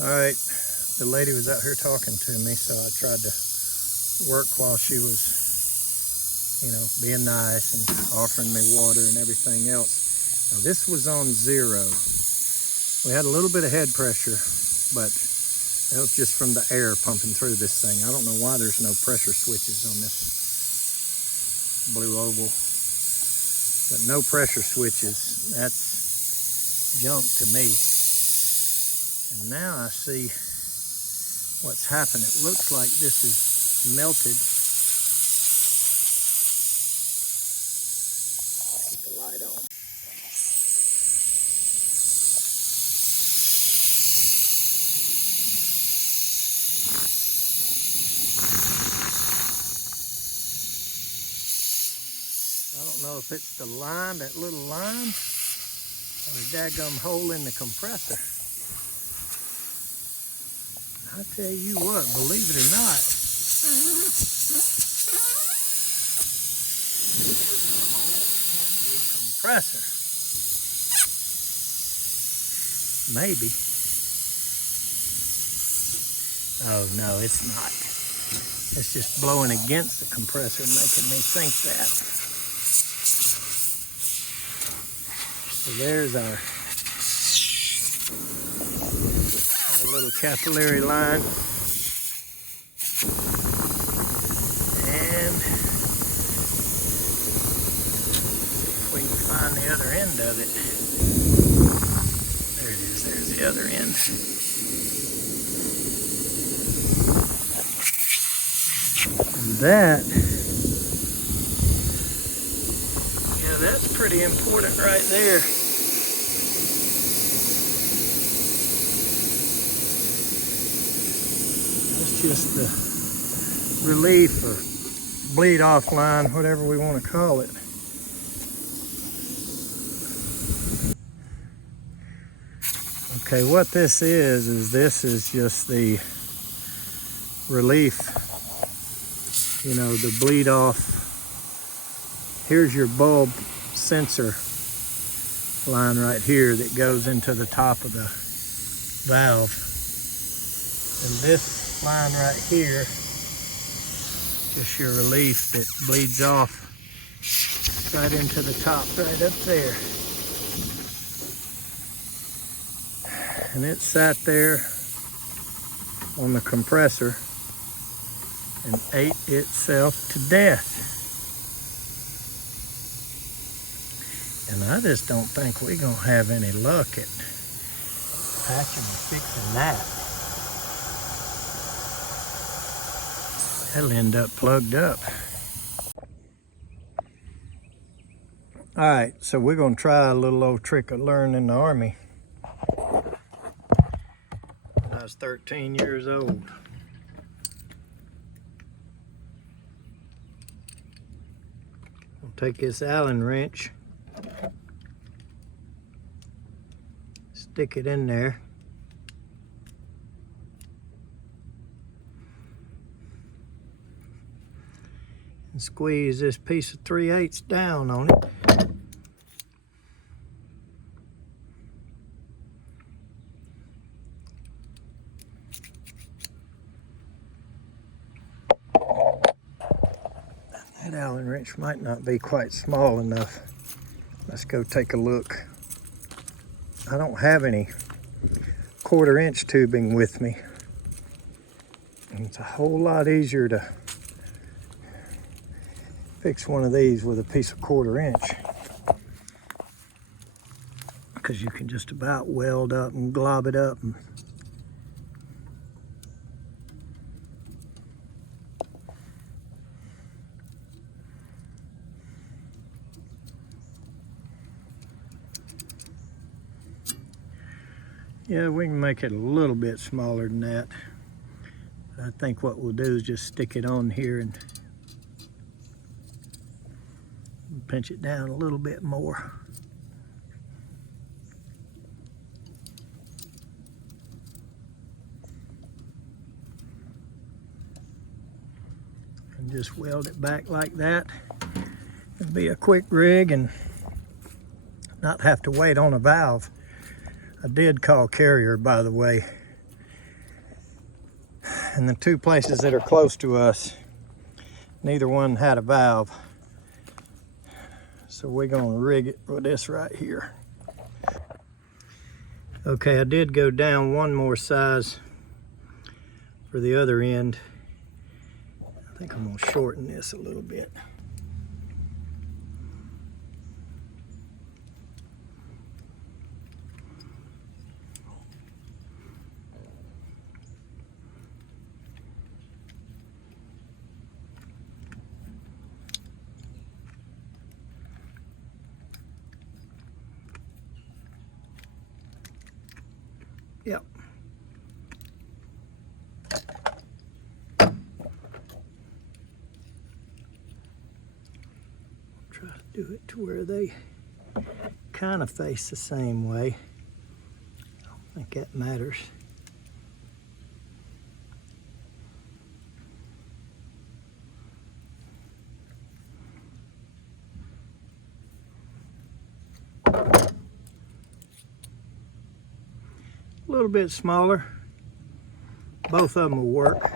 All right, the lady was out here talking to me, so I tried to work while she was, being nice and offering me water and everything else. Now this was on 0. We had a little bit of head pressure, but that was just from the air pumping through this thing. I don't know why there's no pressure switches on this blue oval, but no pressure switches. That's junk to me. And now I see what's happened. It looks like this is melted. Keep the light on. I don't know if it's the line, that little line, or the daggum hole in the compressor. I tell you what, believe it or not, the compressor. Maybe. Oh no, it's not. It's just blowing against the compressor and making me think that. So there's our little capillary line. And if we can find the other end of it. There it is, there's the other end. And that, yeah, that's pretty important right there. That's just the relief or bleed off line, whatever we want to call it. Okay, what this is just the relief, the bleed off. Here's your bulb sensor line right here that goes into the top of the valve. And this line right here, just your relief that bleeds off right into the top, right up there. And it sat there on the compressor and ate itself to death. And I just don't think we're gonna have any luck at patching or fixing that. That'll end up plugged up. All right, so we're gonna try a little old trick I learned in the Army when I was 13 years old. I'll take this Allen wrench, stick it in there, and squeeze this piece of 3/8 down on it. That Allen wrench might not be quite small enough. Let's go take a look. I don't have any 1/4" tubing with me. And it's a whole lot easier to fix one of these with a piece of 1/4", because you can just about weld up and glob it up. Yeah, we can make it a little bit smaller than that. But I think what we'll do is just stick it on here and pinch it down a little bit more. And just weld it back like that. It'll be a quick rig and not have to wait on a valve. I did call Carrier, by the way, And the two places that are close to us, neither one had a valve. So we're gonna rig it with this right here. Okay, I did go down one more size for the other end. I think I'm gonna shorten this a little bit. Yep. Try to do it to where they kind of face the same way. I don't think that matters. A little bit smaller. Both of them will work.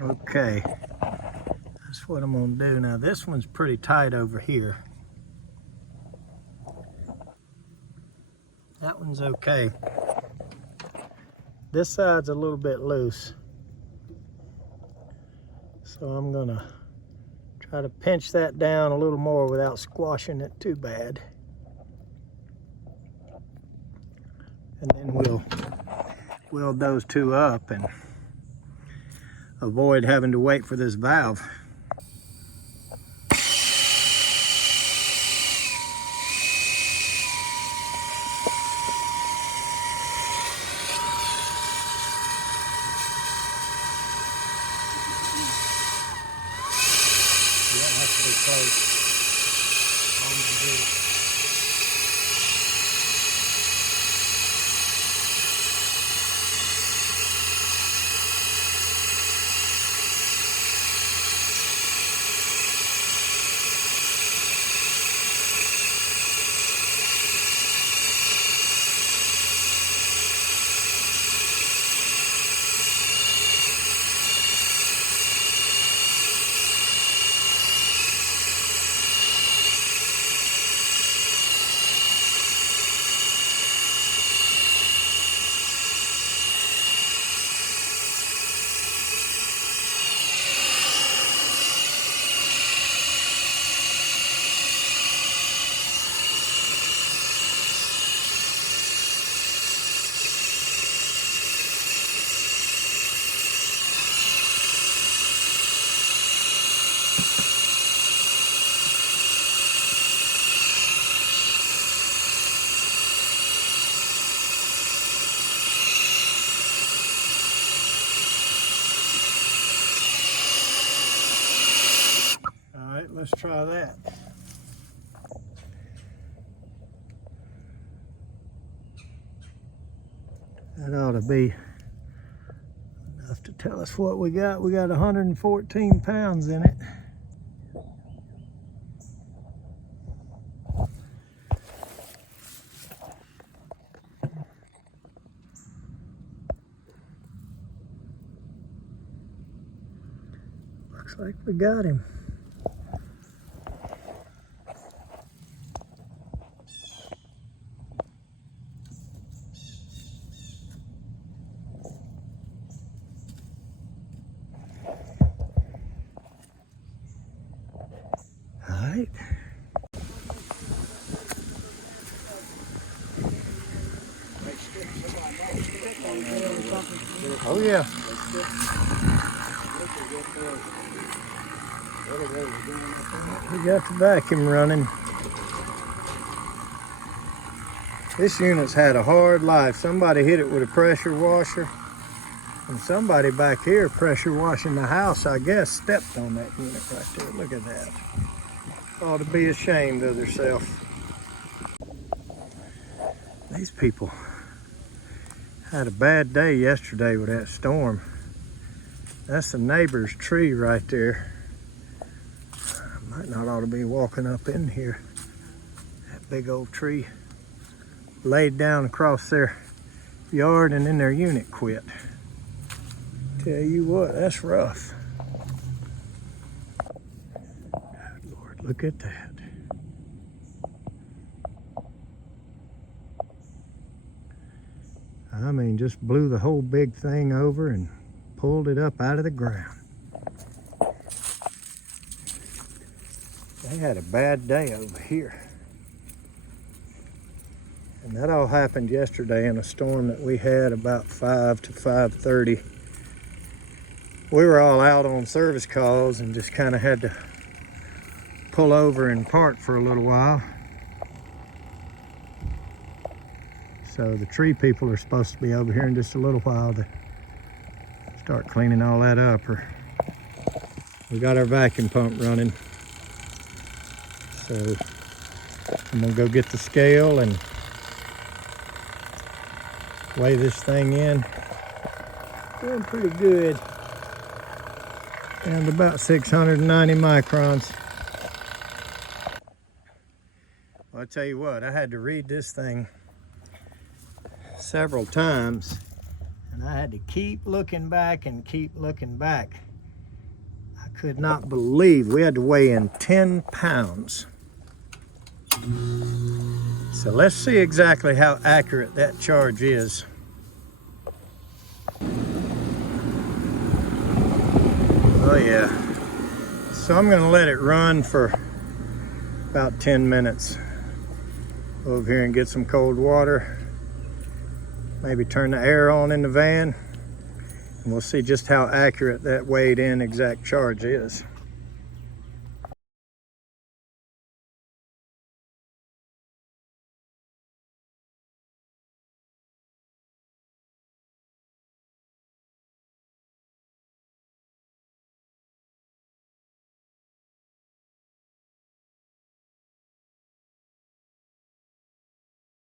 Okay, that's what I'm gonna do. Now this one's pretty tight over here. That one's okay. This side's a little bit loose. So I'm gonna try to pinch that down a little more without squashing it too bad. And then we'll weld those two up and avoid having to wait for this valve. You don't have to be close. As long as you do it. Let's try that. That ought to be enough to tell us what we got. We got 114 pounds in it. Looks like we got him. Right. Oh yeah. We got the vacuum running. This unit's had a hard life. Somebody hit it with a pressure washer, and somebody back here pressure washing the house, I guess, stepped on that unit right there. Look at that. Ought to be ashamed of themselves. These people had a bad day yesterday with that storm. That's the neighbor's tree right there. I might not ought to be walking up in here. That big old tree laid down across their yard and then their unit quit. Tell you what, that's rough. Good Lord, look at that. I mean, just blew the whole big thing over and pulled it up out of the ground. They had a bad day over here. And that all happened yesterday in a storm that we had about 5 to 5:30. We were all out on service calls and just kind of had to pull over and park for a little while. So the tree people are supposed to be over here in just a little while to start cleaning all that up. Or we got our vacuum pump running. So I'm gonna go get the scale and weigh this thing in. Doing pretty good. And about 690 microns. Well, I tell you what, I had to read this thing several times, and I had to keep looking back and keep looking back. I could not believe we had to weigh in 10 pounds. So let's see exactly how accurate that charge is. Oh yeah. So I'm gonna let it run for about 10 minutes. Over here and get some cold water. Maybe turn the air on in the van, and we'll see just how accurate that weighed in exact charge is.